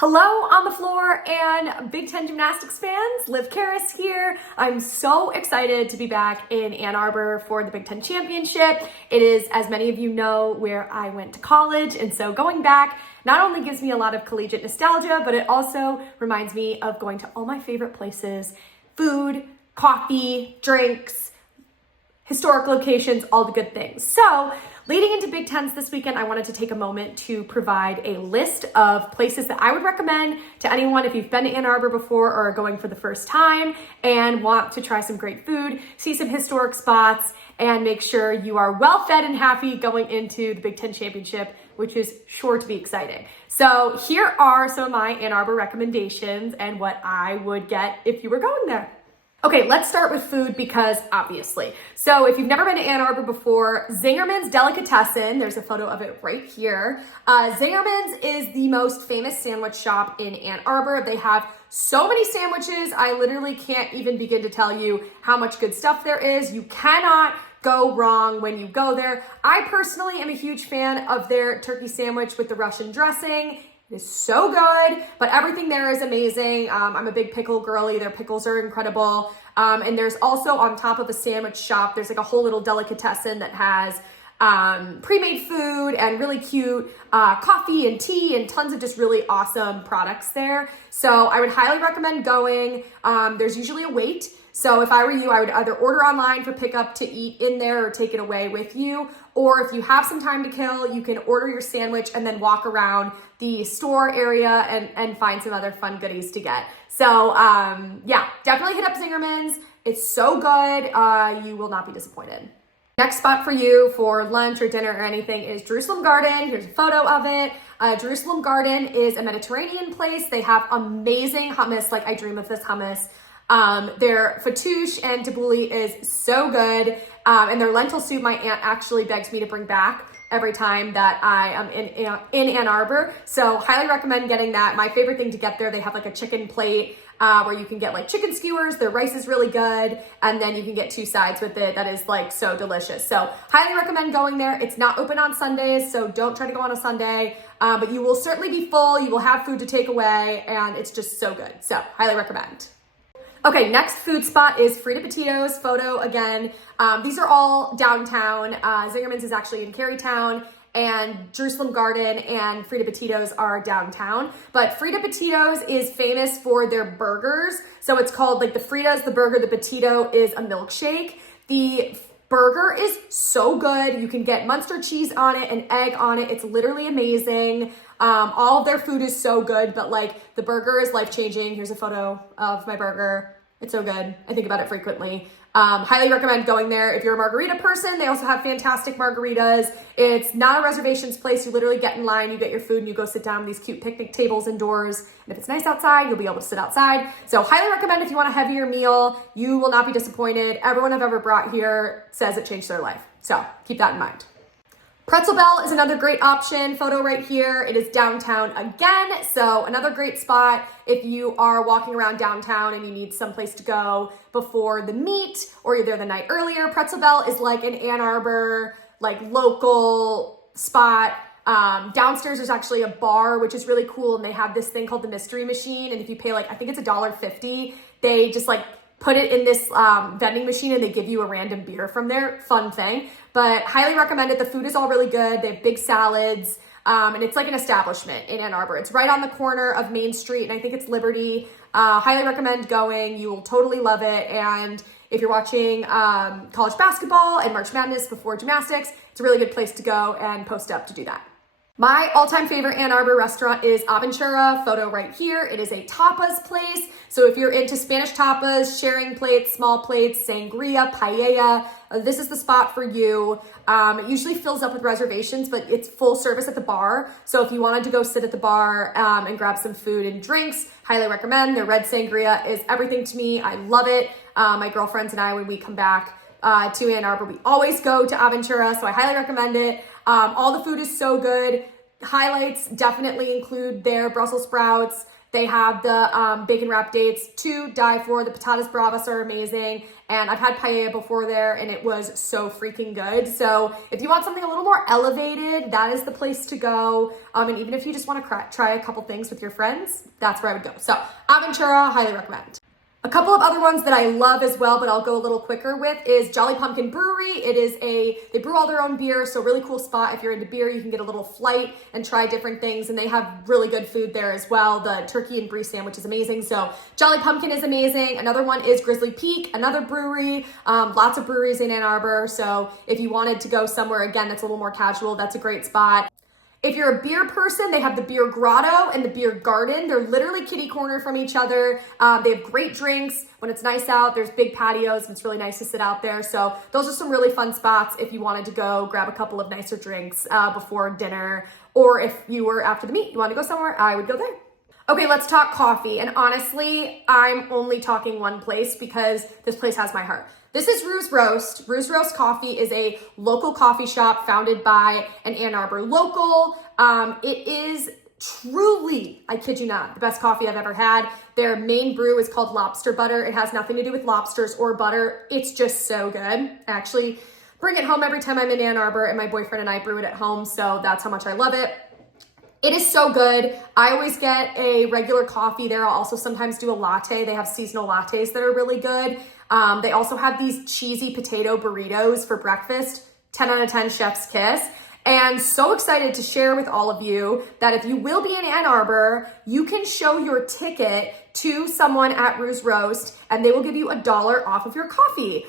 Hello on the floor and Big Ten gymnastics fans, Liv Karis here. I'm so excited to be back in Ann Arbor for the Big Ten Championship. It is, as many of you know, where I went to college, and so going back not only gives me a lot of collegiate nostalgia, but it also reminds me of going to all my favorite places: food, coffee, drinks, historic locations, all the good things. So leading into Big Tens this weekend, I wanted to take a moment to provide a list of places that I would recommend to anyone if you've been to Ann Arbor before or are going for the first time and want to try some great food, see some historic spots, and make sure you are well fed and happy going into the Big Ten Championship, which is sure to be exciting. So here are some of my Ann Arbor recommendations and what I would get if you were going there. Okay, let's start with food because obviously. So if you've never been to Ann Arbor before, Zingerman's Delicatessen, there's a photo of it right here. Zingerman's is the most famous sandwich shop in Ann Arbor. They have so many sandwiches, I literally can't even begin to tell you how much good stuff there is. You cannot go wrong when you go there. I personally am a huge fan of their turkey sandwich with the Russian dressing. It is so good, but everything there is amazing. I'm a big pickle girly. Their pickles are incredible. And there's also, on top of a sandwich shop, there's like a whole little delicatessen that has pre-made food and really cute coffee and tea and tons of just really awesome products there. So I would highly recommend going. There's usually a wait. So if I were you, I would either order online for pickup to eat in there or take it away with you. Or if you have some time to kill, you can order your sandwich and then walk around the store area and find some other fun goodies to get. So yeah, definitely hit up Zingerman's. It's so good. You will not be disappointed. Next spot for you for lunch or dinner or anything is Jerusalem Garden. Here's a photo of it. Jerusalem Garden is a Mediterranean place. They have amazing hummus. Like, I dream of this hummus. Their fattoush and tabbouleh is so good. And their lentil soup, my aunt actually begs me to bring back every time that I am in Ann Arbor. So highly recommend getting that. My favorite thing to get there, they have like a chicken plate where you can get like chicken skewers. Their rice is really good. And then you can get two sides with it. That is like so delicious. So highly recommend going there. It's not open on Sundays, so don't try to go on a Sunday. But you will certainly be full. You will have food to take away, and it's just so good. So highly recommend. Okay, next food spot is Frida Petito's photo again. These are all downtown. Zingerman's is actually in Carytown, and Jerusalem Garden and Frida Petito's are downtown. But Frida Petito's is famous for their burgers. So it's called like the Frida's the burger, the Petito is a milkshake. The burger is so good. You can get Munster cheese on it and egg on it. It's literally amazing. All of their food is so good, but like the burger is life-changing. Here's a photo of my burger. It's so good. I think about it frequently. Highly recommend going there. If you're a margarita person, they also have fantastic margaritas. It's not a reservations place. You literally get in line, you get your food, and you go sit down with these cute picnic tables indoors. And if it's nice outside, you'll be able to sit outside. So highly recommend if you want a heavier meal. You will not be disappointed. Everyone I've ever brought here says it changed their life. So keep that in mind. Pretzel Bell is another great option. Photo right here. It is downtown again. So another great spot if you are walking around downtown and you need someplace to go before the meet or you're there the night earlier. Pretzel Bell is like an Ann Arbor, like local spot. Downstairs there's actually a bar, which is really cool. And they have this thing called the Mystery Machine. And if you pay like, I think it's $1.50, they just like put it in this vending machine and they give you a random beer from there. Fun thing. But highly recommend it. The food is all really good. They have big salads. And it's like an establishment in Ann Arbor. It's right on the corner of Main Street, and I think it's Liberty. Highly recommend going. You will totally love it. And if you're watching college basketball and March Madness before gymnastics, it's a really good place to go and post up to do that. My all-time favorite Ann Arbor restaurant is Aventura. Photo right here. It is a tapas place. So if you're into Spanish tapas, sharing plates, small plates, sangria, paella, this is the spot for you. It usually fills up with reservations, but it's full service at the bar. So if you wanted to go sit at the bar and grab some food and drinks, highly recommend. Their red sangria is everything to me. I love it. My girlfriends and I, when we come back to Ann Arbor, we always go to Aventura, so I highly recommend it. All the food is so good. Highlights definitely include their Brussels sprouts. They have the bacon wrapped dates to die for. The patatas bravas are amazing. and I've had paella before there and it was so freaking good. So if you want something a little more elevated, that is the place to go. And even if you just want to try a couple things with your friends, that's where I would go. So Aventura, highly recommend. A couple of other ones that I love as well, but I'll go a little quicker with, is Jolly Pumpkin Brewery. They brew all their own beer, so really cool spot. If you're into beer, you can get a little flight and try different things, and they have really good food there as well. The turkey and brie sandwich is amazing, so Jolly Pumpkin is amazing. Another one is Grizzly Peak, another brewery. Lots of breweries in Ann Arbor, so if you wanted to go somewhere, again, that's a little more casual, that's a great spot. If you're a beer person, they have the Beer Grotto and the Beer Garden. They're literally kitty corner from each other. They have great drinks. When it's nice out, there's big patios and it's really nice to sit out there. So those are some really fun spots if you wanted to go grab a couple of nicer drinks before dinner, or if you were after the meet, you want to go somewhere, I would go there. Okay, let's talk coffee. And honestly, I'm only talking one place because this place has my heart. This is Ruse Roast. Ruse Roast Coffee is a local coffee shop founded by an Ann Arbor local. It is truly, I kid you not, the best coffee I've ever had. Their main brew is called Lobster Butter. It has nothing to do with lobsters or butter. It's just so good. I actually bring it home every time I'm in Ann Arbor, and my boyfriend and I brew it at home, so that's how much I love it. It is so good. I always get a regular coffee there. I'll also sometimes do a latte. They have seasonal lattes that are really good. They also have these cheesy potato burritos for breakfast. 10 out of 10 chef's kiss. And so excited to share with all of you that if you will be in Ann Arbor, you can show your ticket to someone at Ruse Roast and they will give you $1 off of your coffee.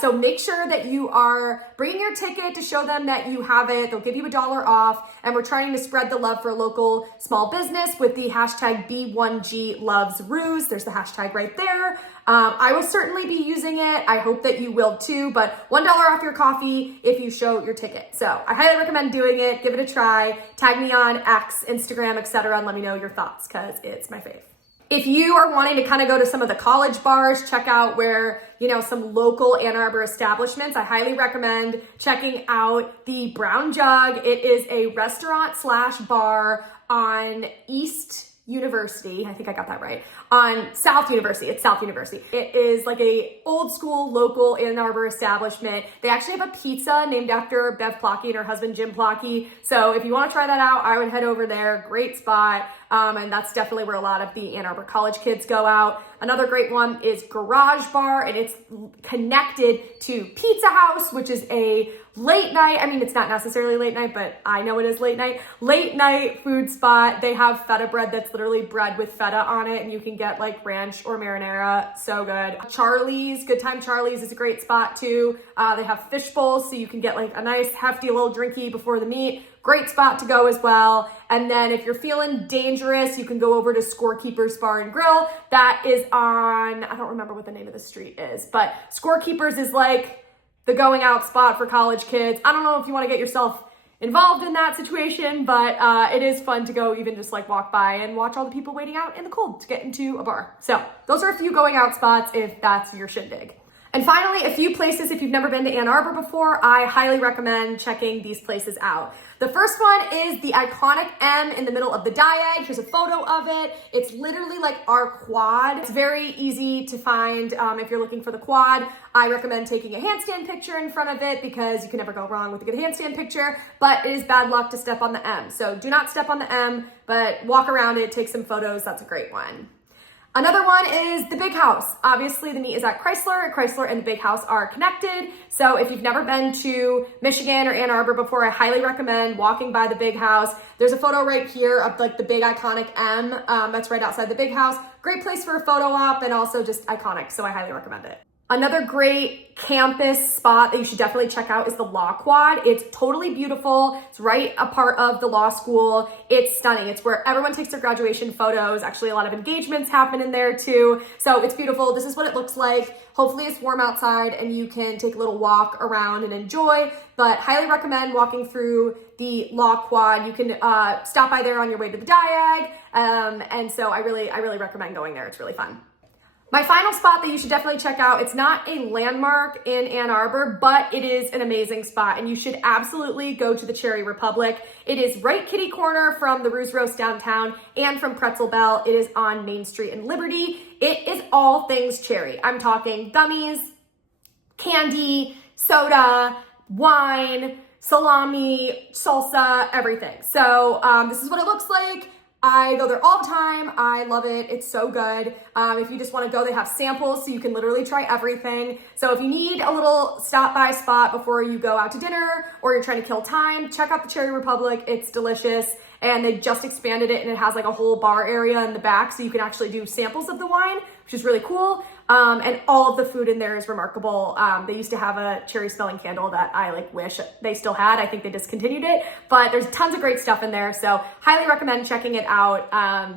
So make sure that you are bringing your ticket to show them that you have it. They'll give you $1 off. And we're trying to spread the love for local small business with the hashtag B1G loves Ruse. There's the hashtag right there. I will certainly be using it. I hope that you will too, but $1 off your coffee if you show your ticket. So I highly recommend doing it. Give it a try. Tag me on X, Instagram, etc., and let me know your thoughts because it's my fave. If you are wanting to kind of go to some of the college bars, check out where, some local Ann Arbor establishments, I highly recommend checking out the Brown Jug. It is a restaurant/bar on East University. I think I got that right. On South University. It's South University. It is like a old school local Ann Arbor establishment. They actually have a pizza named after Bev Plotke and her husband Jim Plotke. So if you want to try that out, I would head over there. Great spot. And that's definitely where a lot of the Ann Arbor college kids go out. Another great one is Garage Bar, and it's connected to Pizza House, which is a late night, it's not necessarily late night, but I know it is late night food spot. They have feta bread that's literally bread with feta on it, and you can get like ranch or marinara. So good. Charlie's, Good Time Charlie's is a great spot too. They have fish bowls, so you can get like a nice hefty little drinky before the meet. Great spot to go as well. And then if you're feeling dangerous, you can go over to Scorekeepers Bar and Grill. That is on, I don't remember what the name of the street is, but Scorekeepers is like the going out spot for college kids. I don't know if you want to get yourself involved in that situation, but it is fun to go even just like walk by and watch all the people waiting out in the cold to get into a bar. So those are a few going out spots if that's your shindig. And finally, a few places, if you've never been to Ann Arbor before, I highly recommend checking these places out. The first one is the iconic M in the middle of the diag. Here's a photo of it. It's literally like our quad. It's very easy to find if you're looking for the quad. I recommend taking a handstand picture in front of it because you can never go wrong with a good handstand picture, but it is bad luck to step on the M. So do not step on the M, but walk around it, take some photos. That's a great one. Another one is the Big House. Obviously, the meet is at Chrysler. Chrysler and the Big House are connected. So if you've never been to Michigan or Ann Arbor before, I highly recommend walking by the Big House. There's a photo right here of like the big iconic M that's right outside the Big House. Great place for a photo op and also just iconic. So I highly recommend it. Another great campus spot that you should definitely check out is the Law Quad. It's totally beautiful. It's right a part of the law school. It's stunning. It's where everyone takes their graduation photos. Actually, a lot of engagements happen in there too. So it's beautiful. This is what it looks like. Hopefully it's warm outside and you can take a little walk around and enjoy, but highly recommend walking through the Law Quad. You can stop by there on your way to the diag. And so I really recommend going there. It's really fun. My final spot that you should definitely check out, it's not a landmark in Ann Arbor, but it is an amazing spot and you should absolutely go to the Cherry Republic. It is right kitty corner from the Ruse Roast downtown and from Pretzel Bell. It is on Main Street in Liberty. It is all things cherry. I'm talking gummies, candy, soda, wine, salami, salsa, everything. So this is what it looks like. I go there all the time. I love it. It's so good. If you just want to go, they have samples so you can literally try everything. So if you need a little stop-by spot before you go out to dinner or you're trying to kill time, check out the Cherry Republic. It's delicious. And they just expanded it and it has like a whole bar area in the back so you can actually do samples of the wine, which is really cool. And all of the food in there is remarkable. They used to have a cherry smelling candle that I like wish they still had. I think they discontinued it, but there's tons of great stuff in there. So highly recommend checking it out.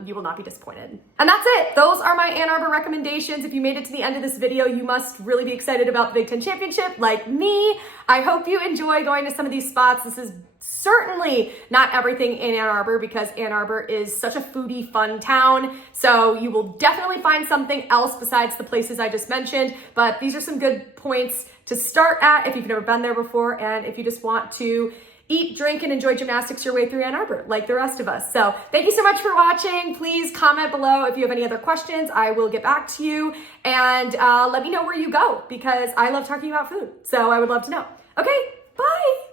You will not be disappointed. And that's it. Those are my Ann Arbor recommendations. If you made it to the end of this video, you must really be excited about the Big Ten Championship like me. I hope you enjoy going to some of these spots. This is certainly not everything in Ann Arbor because Ann Arbor is such a foodie, fun town. So you will definitely find something else besides the places I just mentioned. But these are some good points to start at if you've never been there before and if you just want to eat, drink, and enjoy gymnastics your way through Ann Arbor like the rest of us. So thank you so much for watching. Please comment below if you have any other questions. I will get back to you and let me know where you go because I love talking about food. So I would love to know. Okay, bye.